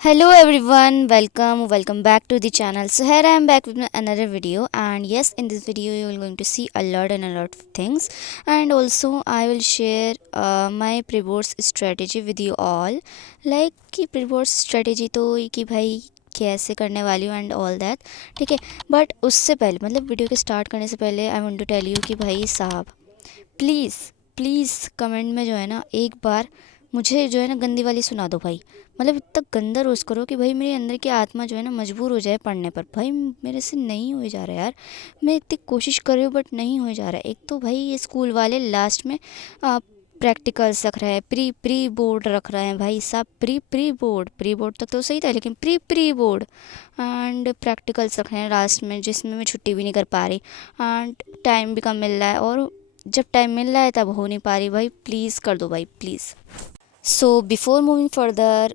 Hello everyone, welcome back to the channel. So here I am back with another video, and yes, in this video you are going to see a lot of things, and also I will share my pre-boards strategy with you all. Like कि pre-boards strategy तो कि भाई कैसे करने वाली हूँ and all that, ठीक है। बट उससे पहले मतलब वीडियो के स्टार्ट करने से पहले I want to tell you कि भाई साहब प्लीज़ प्लीज़ कमेंट में जो है ना एक बार मुझे जो है ना गंदी वाली सुना दो भाई। मतलब इतना गंदा रोज़ करो कि भाई मेरे अंदर की आत्मा जो है ना मजबूर हो जाए पढ़ने पर। भाई मेरे से नहीं हो जा रहा यार, मैं इतनी कोशिश कर रही हूँ बट नहीं हो जा रहा है। एक तो भाई ये स्कूल वाले लास्ट में प्रैक्टिकल्स रख रहे हैं, प्री प्री बोर्ड रख रहे हैं भाई साहब। प्री बोर्ड तक तो सही था, लेकिन pre pre board and practicals रख रहे हैं लास्ट में, जिसमें मैं छुट्टी भी नहीं कर पा रही एंड टाइम भी कम मिल रहा है। और जब टाइम मिल रहा है तब हो नहीं पा रही। भाई प्लीज़ कर दो भाई, please. So before moving further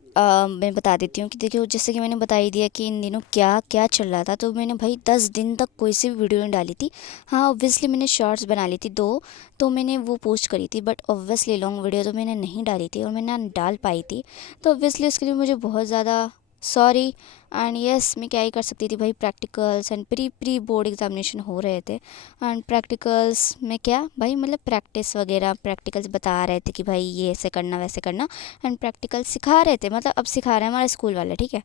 मैं बता देती हूँ कि देखिए, जैसे कि मैंने बता ही दिया कि इन दिनों क्या क्या चल रहा था। तो मैंने भाई 10 दिन तक कोई सी भी वीडियो नहीं डाली थी। हाँ, ऑब्वियसली मैंने शॉर्ट्स बना ली थी दो, तो मैंने वो पोस्ट करी थी, बट ऑब्वियसली लॉन्ग वीडियो तो मैंने नहीं डाली थी और मैं ना डाल पाई थी। तो ऑब्वियसली उसके लिए मुझे बहुत ज़्यादा सॉरी। एंड यस, मैं क्या ही कर सकती थी भाई। Practicals and pre pre board examination हो रहे थे एंड प्रैक्टिकल्स में क्या भाई, मतलब प्रैक्टिस वगैरह, प्रैक्टिकल्स बता रहे थे कि भाई ये ऐसे करना वैसे करना। एंड प्रैक्टिकल्स सिखा रहे थे, मतलब अब सिखा रहे हैं हमारे स्कूल वाले, ठीक है।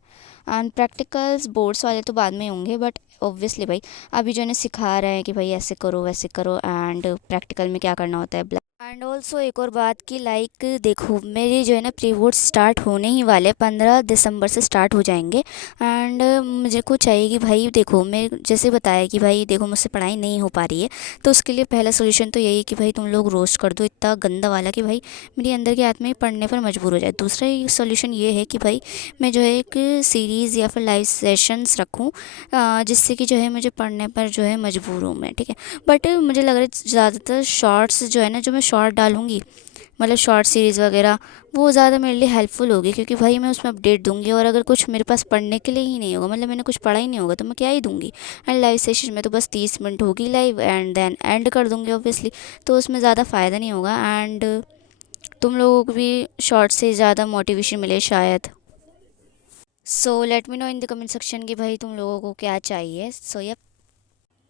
एंड प्रैक्टिकल्स बोर्ड्स वाले तो बाद में होंगे, बट ऑब्वियसली भाई अभी जो है सिखा रहे हैं कि भाई ऐसे करो वैसे करो एंड प्रैक्टिकल में क्या करना होता है। एंड ऑल्सो एक और बात कि लाइक देखो, मेरी जो है ना प्री बोर्ड स्टार्ट होने ही वाले 15 दिसंबर से स्टार्ट हो जाएंगे। एंड मुझे को चाहिए कि भाई देखो, मैं जैसे बताया कि भाई देखो मुझसे पढ़ाई नहीं हो पा रही है, तो उसके लिए पहला सोल्यूशन तो यही है कि भाई तुम लोग रोस्ट कर दो इतना गंदा वाला कि भाई मेरी अंदर की आत्मा ही पढ़ने पर मजबूर हो जाए। दूसरा सोल्यूशन ये है कि भाई मैं जो है एक सीरीज़ या फिर लाइव सेशंस रखूँ, जिससे कि जो है मुझे पढ़ने पर जो है मजबूर हूँ मैं, ठीक है। बट मुझे लग रहा है ज़्यादातर शॉर्ट्स जो है ना, जो मैं शॉर्ट डालूँगी, मतलब शॉर्ट सीरीज़ वगैरह, वो ज़्यादा मेरे लिए हेल्पफुल होगी, क्योंकि भाई मैं उसमें अपडेट दूंगी। और अगर कुछ मेरे पास पढ़ने के लिए ही नहीं होगा, मतलब मैंने कुछ पढ़ा ही नहीं होगा, तो मैं क्या ही दूंगी। एंड लाइव सेशन में तो बस 30 मिनट होगी लाइव एंड देन एंड कर दूंगी ऑब्वियसली, तो उसमें ज़्यादा फ़ायदा नहीं होगा एंड तुम लोगों को भी शॉर्ट से ज़्यादा मोटिवेशन मिले शायद। So let me know in the comment section कि भाई तुम लोगों को क्या चाहिए। सो ये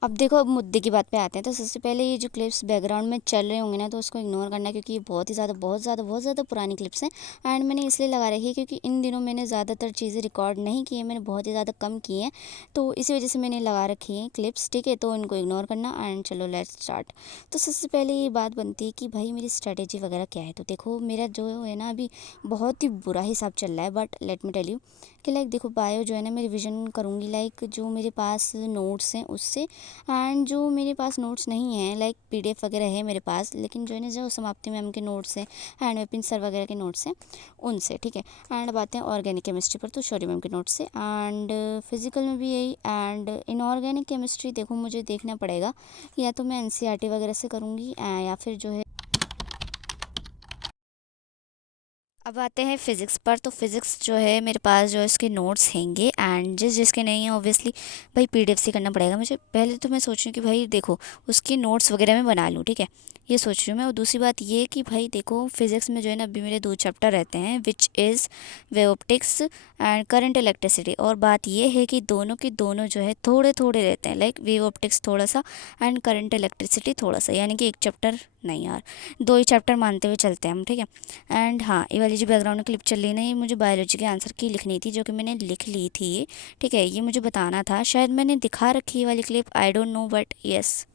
अब देखो, अब मुद्दे की बात पे आते हैं। तो सबसे पहले ये जो क्लिप्स बैकग्राउंड में चल रहे होंगे ना, तो उसको इग्नोर करना है, क्योंकि ये बहुत ज़्यादा पुरानी क्लिप्स हैं। एंड मैंने इसलिए लगा रखी है क्योंकि इन दिनों मैंने ज़्यादातर चीज़ें रिकॉर्ड नहीं की है, मैंने बहुत ही ज़्यादा कम की हैं, तो इसी वजह से मैंने लगा रखी हैं क्लिप्स, ठीक है। तो इनको इग्नोर करना एंड चलो लेट्स स्टार्ट। तो सबसे पहले ये बात बनती है कि भाई मेरी स्ट्रैटेजी वगैरह क्या है। तो देखो, मेरा जो है ना अभी बहुत ही बुरा हिसाब चल रहा है, but let me tell you कि लाइक देखो, बायो जो है ना मैं रिविज़न करूँगी लाइक जो मेरे पास नोट्स हैं उससे। एंड जो मेरे पास नोट्स नहीं हैं, लाइक पीडीएफ वगैरह है मेरे पास, लेकिन जो है ना जो समाप्ति मैम के नोट्स हैं एंड विपिन सर वगैरह के नोट्स हैं उनसे, ठीक है। एंड अब आते हैं ऑर्गेनिक केमिस्ट्री पर, तो शौर्य मैम के नोट्स से। एंड फिजिकल में भी यही। एंड इनऑर्गेनिक केमिस्ट्री देखो, मुझे देखना पड़ेगा या तो मैं एनसीईआरटी वगैरह से करूँगी या फिर जो है। अब आते हैं फ़िज़िक्स पर। तो फ़िज़िक्स जो है मेरे पास जो है इसके नोट्स हैंगे एंड जिसके नहीं है ऑब्वियसली भाई पीडीएफ से करना पड़ेगा मुझे। पहले तो मैं सोच रही हूँ कि भाई देखो उसकी नोट्स वगैरह मैं बना लूँ, ठीक है, ये सोच रही हूँ मैं। और दूसरी बात ये कि भाई देखो फ़िज़िक्स में जो है ना अभी मेरे 2 चैप्टर रहते हैं, which is wave optics and current electricity. और बात ये है कि दोनों की दोनों जो है थोड़े थोड़े रहते हैं, लाइक वेव ऑप्टिक्स थोड़ा सा एंड करंट इलेक्ट्रिसिटी थोड़ा सा, यानी कि एक चैप्टर नहीं यार, 2 ही चैप्टर मानते हुए चलते हैं हम, ठीक है। एंड हाँ, ये वाली जो बैकग्राउंड क्लिप चल रही ना, ये मुझे बायोलॉजी के आंसर की लिखनी थी, जो कि मैंने लिख ली थी, ठीक है। ये मुझे बताना था, शायद मैंने दिखा रखी है वाली clip, I don't know, but yes